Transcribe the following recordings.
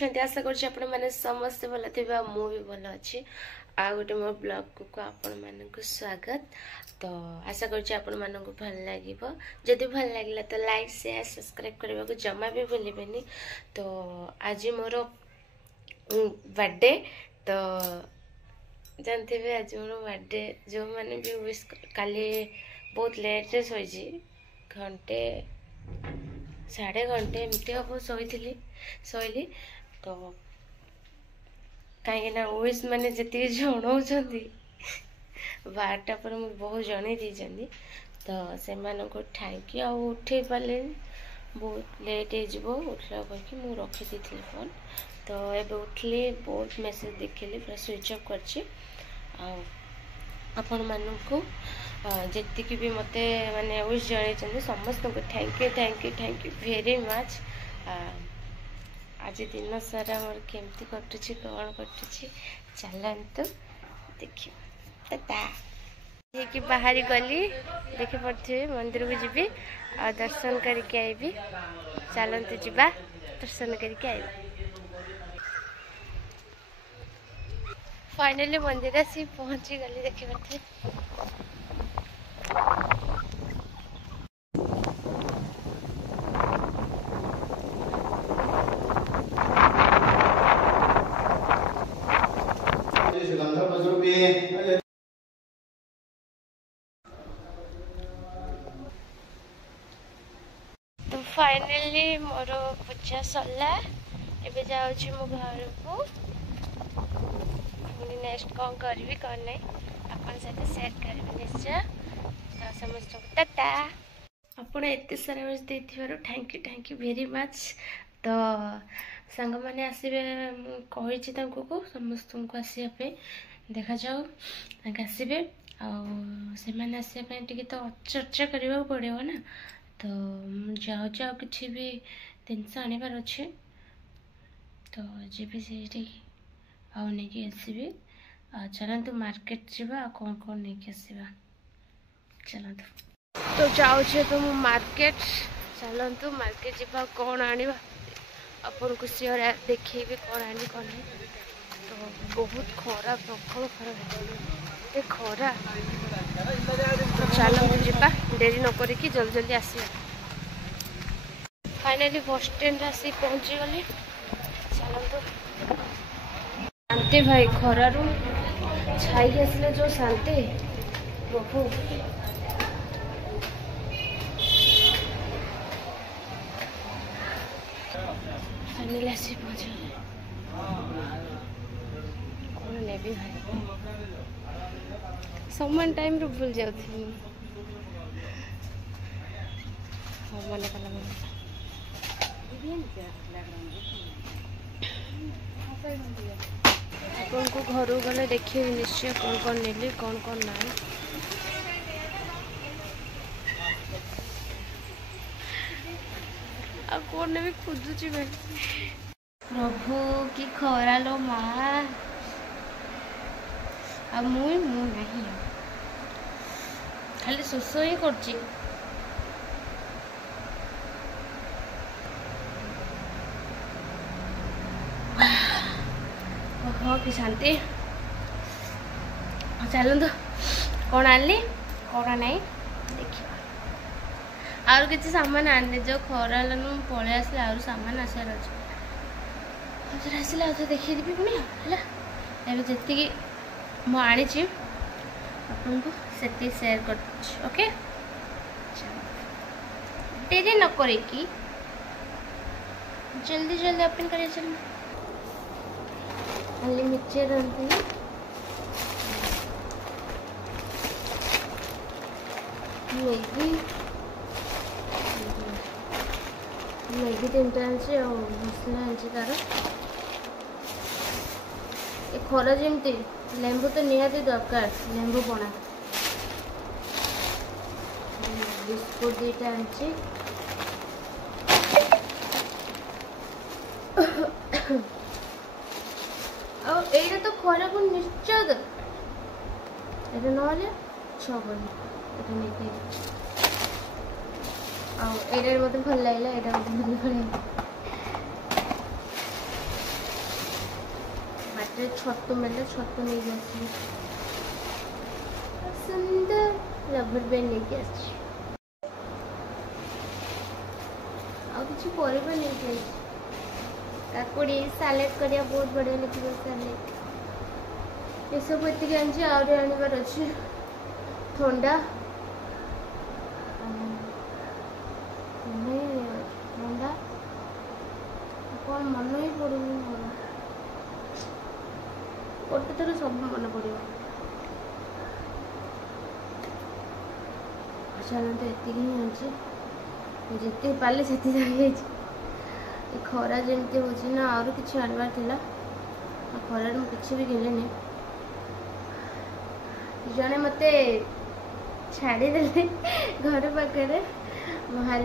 अच्छे आशा कर समस्ते भल थे भी भल अच्छी आ गोटे मो ब्लॉग को आपण मानक स्वागत। तो आशा कर भल लगे जदि भल लगे तो लाइक शेयर सब्सक्राइब करने को जमा भी भूलें। तो आज मोर बर्थडे तो जानते हैं आज मोर बर्थडे जो मैंने भी विश काली बहुत लेट रे सोई घंटे साढ़े घंटे एमती हम शोली तो कहीं विश मैंने जी जनाऊँगी 12टा पर मुझे बहुत जन दी तो से थैंक यू। उठे पारे बहुत लेट हो उठला कहीकि मुझे रखी थी फोन तो ये उठली बहुत मेसेज देखिली पूरा स्विच ऑफ कर आपण मानू जी भी मत माने विश जन समस्त को थैंक यू वेरी मच। आज दिन सारा मोर केमती कटुची कौन कटुची चलतु देखिए कि बाहरी गली देखी पड़े मंदिर को जीवी आ दर्शन करके आईबी चलतु जीवा दर्शन करके आईबी। फाइनली मंदिर आसी पहुंची गली देखी पड़े तो फाइनली मोर पूजा सरला एबे जाउछी मो घर को नेक्स्ट कौन करी कौन नहीं अपन साथ शेयर करी निश्चय। तो समस्त टाटा आपण एत सारा विश देथिबारु थैंक यू वेरी मच। तो सांग मैंने आसबे कही को समस्त को आसपे देखा जाऊ आसबे आसपे तो चर्चा करने पड़ो ना। तो जाऊ किसी भी जिनस आनबार अच्छे तो जी से आने आसबे चलतु मार्केट जावा कौन कौन नहीं आसवा चलतु। तो जाऊे तो मु मार्केट चलतु मार्केट जावा कौन आनिबा अपन को सियर देखी कौन आनी कौन नहीं। तो बहुत खरा प्रबल खरा खरा तो चलतु जावा डेरी न करी जल्दी जल्दी आसिया। फाइनली बस स्टैंड आसी पहुंची गली चलतु शांति भाई खरार छाई आसले जो शांति प्रभु फाइनली आसी पहुंची कौन ने भी भाई समान टाइम रो भूल जाती मन कला अपन को घर गले देखिए निश्चय कौन कौन नेली कौन कौन ना आ कौन ने भी खोजुची भाई प्रभु की खरा लो माँ आ मुई मु नहीं खाली शोष ही करची कि शांति चलतु कौन आनली कौन नहीं देखिए आर किसी सामान आने जो खरा पलि आसले आर सामान आसार अच्छे आसला देखी देवी पुणी है जी मुझे आपको से शेयर कर ओके डेरी न करें जल्दी जल्दी ओपन करिए चल खाली मिक्सचर मैगी 3टा आनी मसला आनी तार ये खरा जमती लेंबू तो निहाती दरकार लेंबू पणा बिस्कुट 2टा आनी এইটা তো খরাপ নিশ্চয় তো এটা নহলে ছবনি এটা নিতে আর এটার মধ্যে ভালো লাগলো এটা মধ্যে ভালো লাগলো बाटे छतु मेले छतु नहीं आसी सुंदर रबर बैंड नहीं आसी आ किसी परिबा नहीं जाई काकुड़ी सालेड करिया बहुत बढ़िया लिखिबो सालेड ये सब एतिक आनी आउरी आनिबार अच्छे ठंडा ठंडा कौन मन ही पड़ू मोर गोटे थर सब मन पड़ चलो तो एतिक ही आनी जिते पाले से खरा जमती हो ना आर कि आनबार था खरार मुझे भी किनी जड़े मत छाड़ीदे घर पाखे बाहर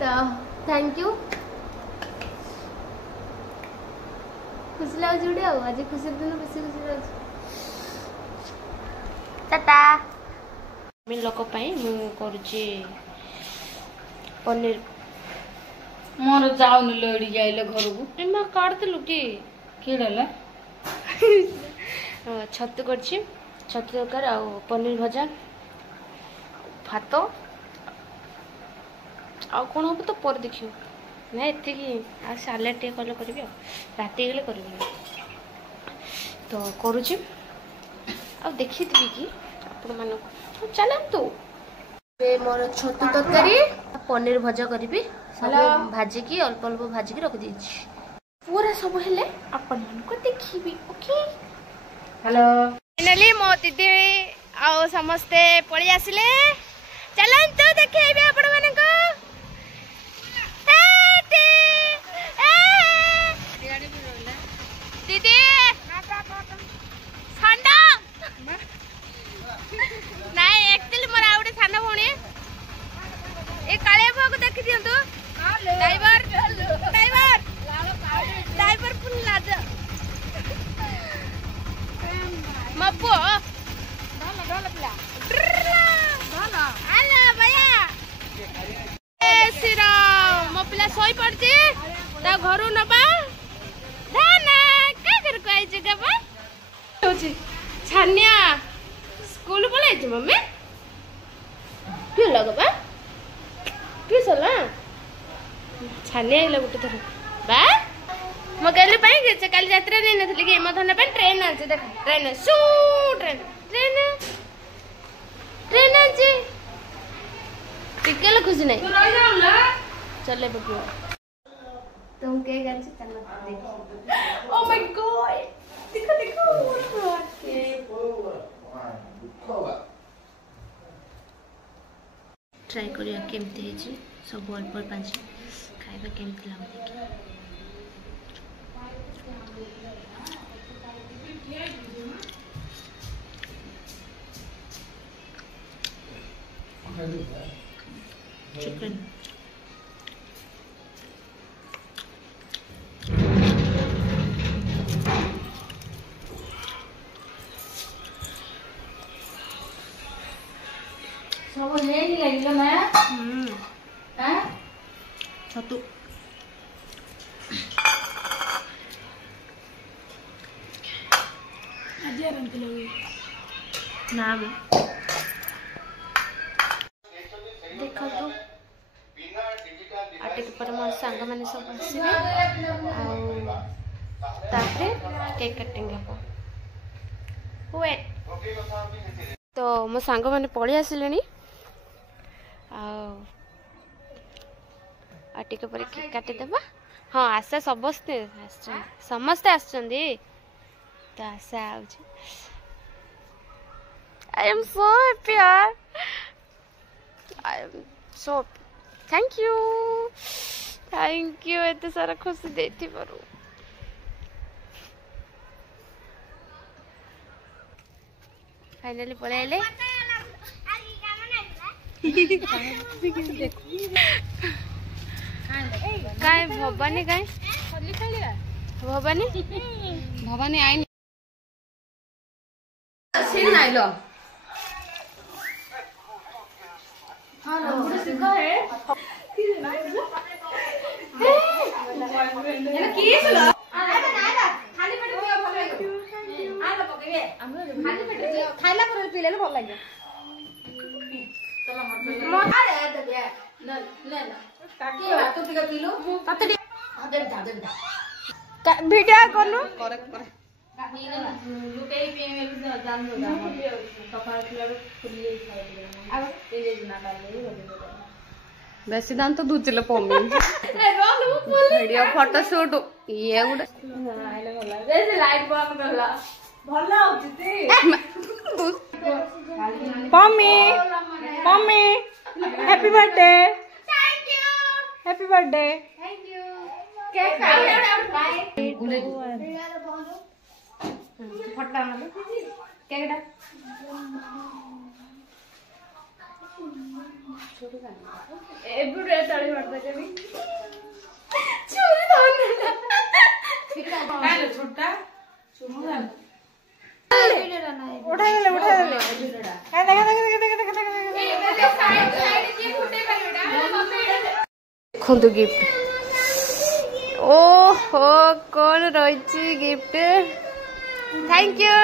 तो थैंक यू खुशी लगे गोटे आज खुशी दिन बेस खुशी लगे टाटा लोक मुझे पनीर मोर जाऊन लड़ी जाइले घर को एमा काटलु कि किड़े छतु कर छतु तरकार आ पनीर भजा भात आ कौन हम तो पर देखियो ना एति आ सालाड टे कल करी रात गले कर तो करुचे आ देखी कि आपण मान चलतु मोर छतु तरकारी पनीर भजा करी सब भाजिकी अल्प अल्प भाजिकी रख दी पूरा सब हेले आपण मान को देखिबी ओके हेलो फाइनली मो दीदी आ समस्ते पळी आसिले चलंतु देखेबे आपण माने को दीदी ठंडा नहीं एक्चुअली मोर आउटे थाना भोणी ए काळे भाग देखि दियंतु ड्राइवर ड्राइवर ड्राइवर फुल लाज मप्पो ढोल ढोल पिला ढोल आला भैया ए सिरा मो पिला सोई पड़ती ता घरु नबा धाना का कर को आई जगह बा होची छानिया स्कूल पळे छी मम्मी क्यों लगबा क्यों सला छानिया इला गुटे थर बा म गले पाई जे काली यात्रा नै नथली के म धन पे ट्रेन आछ देख ट्रेन सू ट्रेन ट्रेन ट्रेन आछ टिकल खुश नहीं तू रह जाऊ ना चले बकियो तुम के गन से चल देखो ओ माय गॉड देखो देखो ट्राई करिया केमते हेची सब अल्प अल्प पांच खाइबा केमते लाग देखि चिकन सब हेनी लागिलो ना हां छतु आज रंग लगे ना देखो तो आटे पर मोर सांग माने सब आसीबे तापरे केक कटिंग हबो वेट तो मो सांग माने पळी आसिलेनी आटे के पर केक काटी देबा हां आशा समस्ते आछंदी तो आशा आउछ आई एम सो हैप्पी यार I am so thank you एते सारा खुशी देती पारू फाइनली पळेले काय भवानी काय भवानी भवानी आई सीन आइलो हां नंबर से कहे ये की चला खाइला पर पीले भल लगे वीडियो करनु बेसी दान तो दूचिले पम्मी वीडियो फोटो शूट ये गुडे लाइट बंद करला भला होती Pammi Pammi happy birthday thank you happy birthday thank you cake bye फटा माले केकटा एवरी ताली मारता कभी चोरी धान काले छोटा चुमुदा उठा ले ए देख साइड की फुटे बेटा खुंदु गिफ्ट ओहो कौन रही गिफ्ट थैंक यू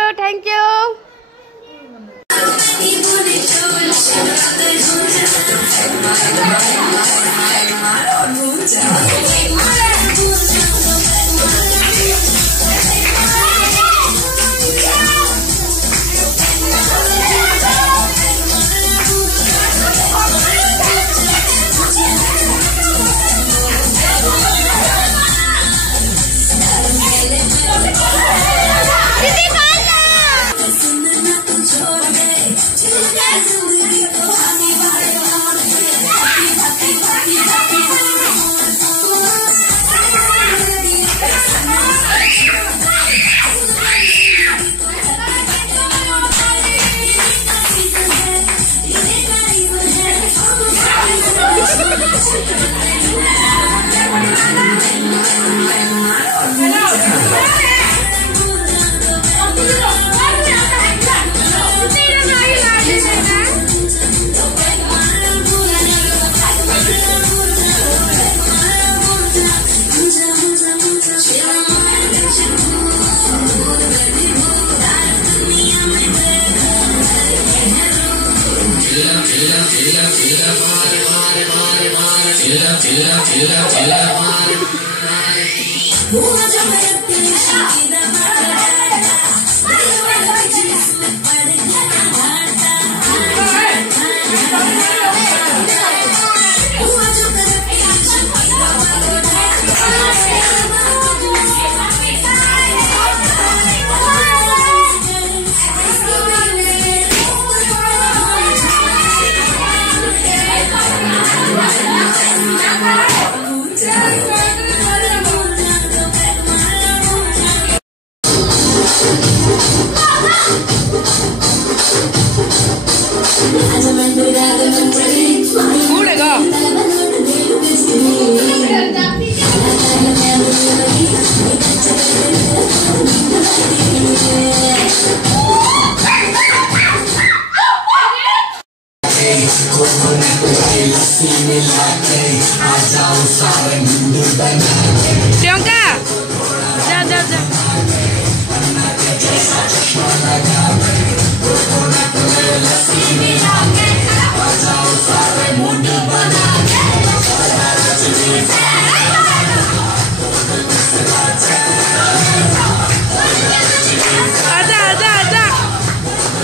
प्रियंका जा जा जा आजा आजा आजा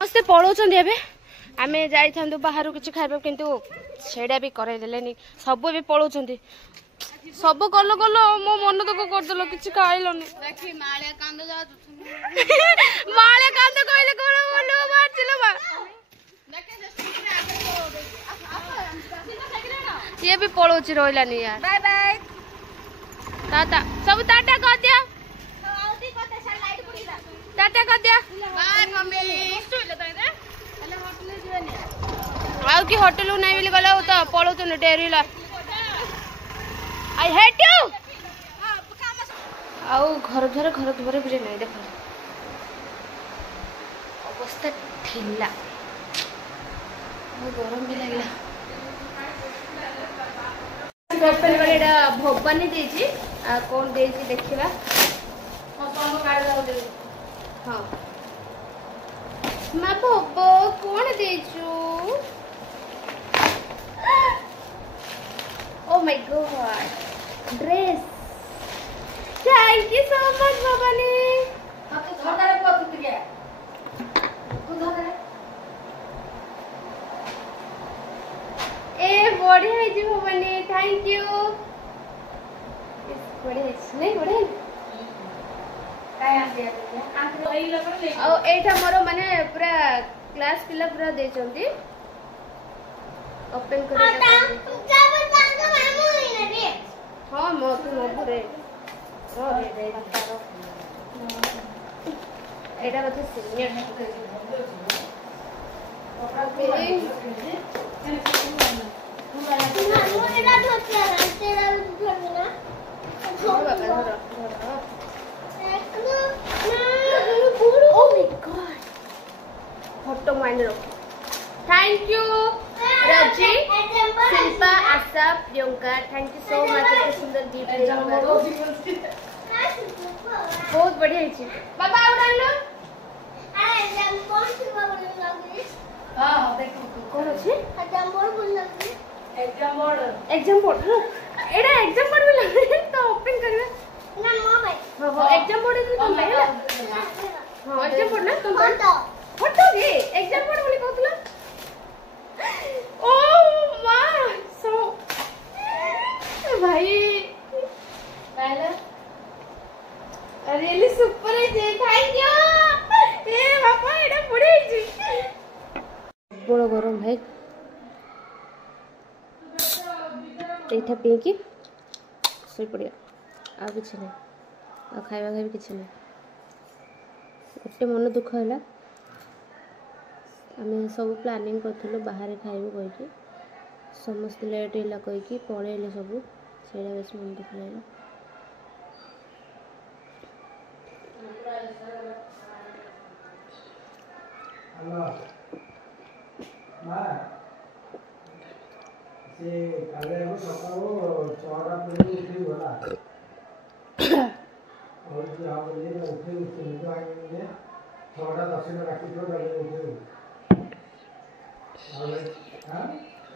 ସମସ୍ତେ ପଳଉଛନ୍ତି ଏବେ ଆମେ ଯାଇଥାନ୍ତୁ ବାହାରୁ କିଛି ଖାଇବା କିନ୍ତୁ ସେଇଟା ବି କରେଇଦେଲେନି ସବୁ ଏବେ ପଳଉଛନ୍ତି ସବୁ ଗଲ ଗଲ ମୋ ମନ ଦୁଃଖ କରିଦେଲ କିଛି ଖାଇଲନି ମାଳିଆ କାନ୍ଦ କହିଲେ କଣ ଭଲ ବାହାରିছিল ମା ଇଏ ବି ପଳଉଛି ରହିଲାନି ୟାର ବାଏ ବାଏ ଟାଟା ସବୁ ଟାଟା କରିଦିଅ टाटा कर दिया बाय मम्मी आउ कि होटल नहीं बिल गला तो पळो तो डेरी ला आई हेट यू आउ घर द्वार भी नहीं देखो अवस्था ठिला गरम भी लगला भवानी देजी कौन देजी देखिबा हाँ माँ बोबो कौन देचु oh my god dress thank you so much Bhavani आपको धरदारे पहुंच गया को धरदारे ए बढ़िया है जी भवानी थैंक यू बढ़िया नहीं बढ़िया एटा मोर माने पूरा क्लास पिला पूरा देचंती ओपन कर हां मो तू मो रे ओ रे एटा कथि सीनियर फोटो माइंड रखो thank you Raji Shilpa Asha Priyanka thank you so much इतने सुंदर गिफ्ट बहुत बढ़िया है बाबा उड़ान लो हां देखो कौन अछि एग्जाम बोर्ड एडा एग्जाम बोर्ड भी लगे तो ओपन करबे ना मोबाइल हां एग्जाम बोर्ड तो तुम भाई हां एग्जाम बोर्ड ना तुम फोटो के एग्जाम बोर्ड बोली कहतला ओ मां सो भाई पहले रियली सुपर है जे थैंक यू ए बापा एडा पड़े जी बड़ो गरम भाई एठा पे की सोई पड़िया आ किछ नहीं आ खाइबा खाइबा किछ नहीं गोटे मन दुख है आम सब प्लानिंग करूँ बाहर खाइबू कही समस्त लेट है कहीकि पलैले सब से बेस मन दुख लगे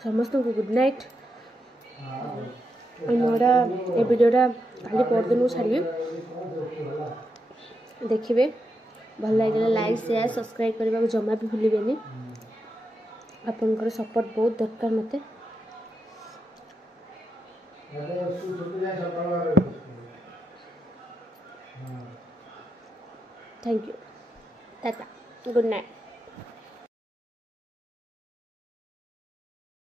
समस्त को गुड नाइट मोरा ए वीडियोटा खाली परदिन छाड़ी देखिए भल लगे लाइक शेयर सब्सक्राइब करने को जमा भी भूलें आपनकर सपोर्ट बहुत दरकार मत thank you tata good night.